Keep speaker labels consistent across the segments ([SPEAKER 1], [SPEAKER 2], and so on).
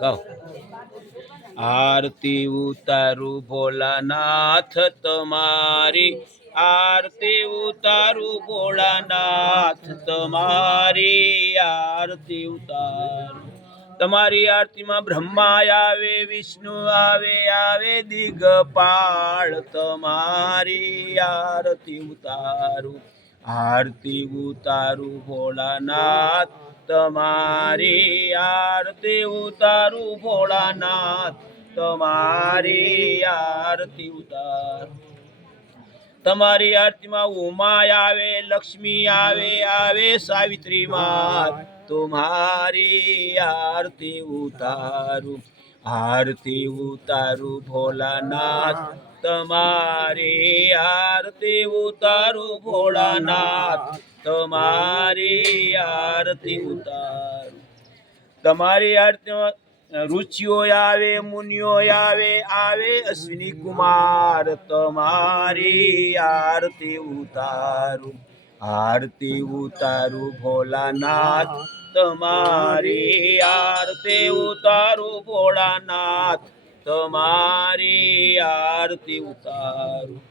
[SPEAKER 1] ગાઓ. આરતી ઉતારું ભોલાનાથ તમારી. આરતી ઉતારું ભોળાનાથ તમારી. આરતી ઉતારું. તમારી આરતીમાં બ્રહ્મા આવે, વિષ્ણુ આવે આવે દિગપાળ તમારી. આરતી ઉતારું. આરતી ઉતારું ભોળાનાથ તમારી આરતી ઉતારું ભોળાનાથ તમારી આરતી ઉતારું તમારી આરતીમાં ઉમા આવે લક્ષ્મી આવે આવે સાવિત્રી માં તમારી આરતી ઉતારું આરતી ઉતારું ભોલાનાથ તમારી આરતી ઉતારું ભોળાનાથ, તમારી આરતી ઉતારું. તમારી આરતી રુચિઓ આવે, મુનિઓ આવે આવે અશ્વિની કુમાર, તમારી આરતી ઉતારું. આરતી ઉતારું ભોલાનાથ તમારી આરતી ઉતારું ભોળાનાથ, તમારી આરતી ઉતારું.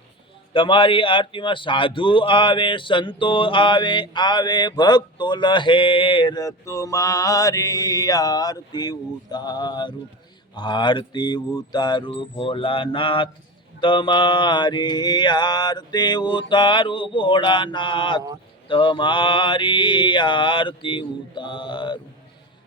[SPEAKER 1] તમારી આરતીમાં સાધુ આવે, સંતો આવે આવે, ભક્તો લહેર તમારી આરતી ઉતારું આરતી ઉતારું ભોલાનાથ તમારી આરતી ઉતારું ભોળાનાથ, તમારી આરતી ઉતારું.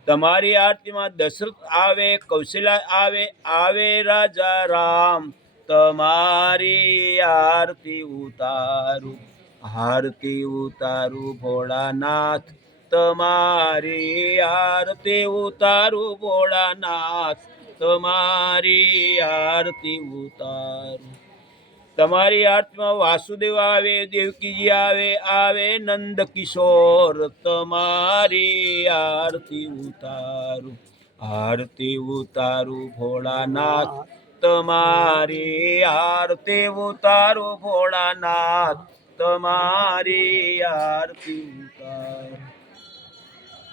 [SPEAKER 1] તમારી આરતીમાં દશરથ આવે કૌશલ્યા આવે આવે રાજા રામ તમારી આરતી ઉતારું આરતી ઉતારું ભોળાનાથ. તમારી આરતી ઉતારું ભોળાનાથ. તમારી આરતી ઉતારું. તમારી આરતીમાં વાસુદેવ આવે, દેવકીજી આવે આવે નંદ કિશોર. તમારી આરતી ઉતારું આરતી ઉતારું ભોળાનાથ. તમારી આરતી ઉતારું ભોળાનાથ. તમારી આરતી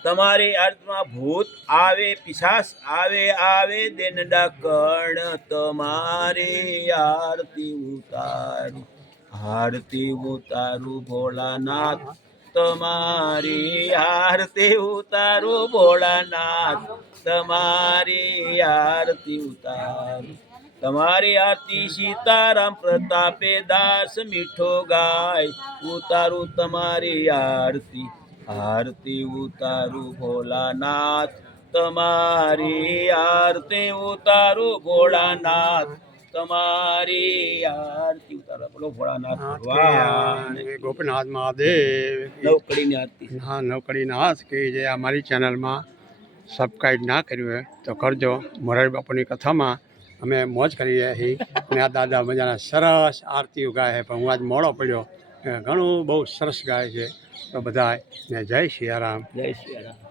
[SPEAKER 1] તમારી આરતીમાં ભૂત આવે પિશાસ આવે આવે દેનડા કર્ણ તમારી આરતી ઉતારું. આરતી ઉતારું ભોળાનાથ. તમારી આરતી ઉતારું ભોળાનાથ. તમારી આરતી ઉતારું. તમારી આરતી સીતારામ પ્રતાપે દાસ મીઠો ગાય ઉતારું તમારી આરતી. આરતી ઉતારું ભોલાનાથ તમારી આરતી ઉતારું ભોળાનાથ તમારી આરતી ઉતારો બોલો ભોળાનાથ ભગવાન.
[SPEAKER 2] ગોપીનાથ મહાદેવ
[SPEAKER 1] નવકડીની આરતી.
[SPEAKER 2] હા નવકડી નાથ કે જે અમારી ચેનલમાં સબસ્ક્રાઈબ ના કર્યું હોય તો કરજો. મોરારી બાપુની કથામાં અમે મોજ કરીએ છીએ. અને આ દાદા મજાના સરસ આરતીઓ ગાય છે. પણ હું આજ મોડો પડ્યો. ઘણું બહુ સરસ ગાય છે. તો બધા જય સિયારામ
[SPEAKER 1] જય શ્રી રામ.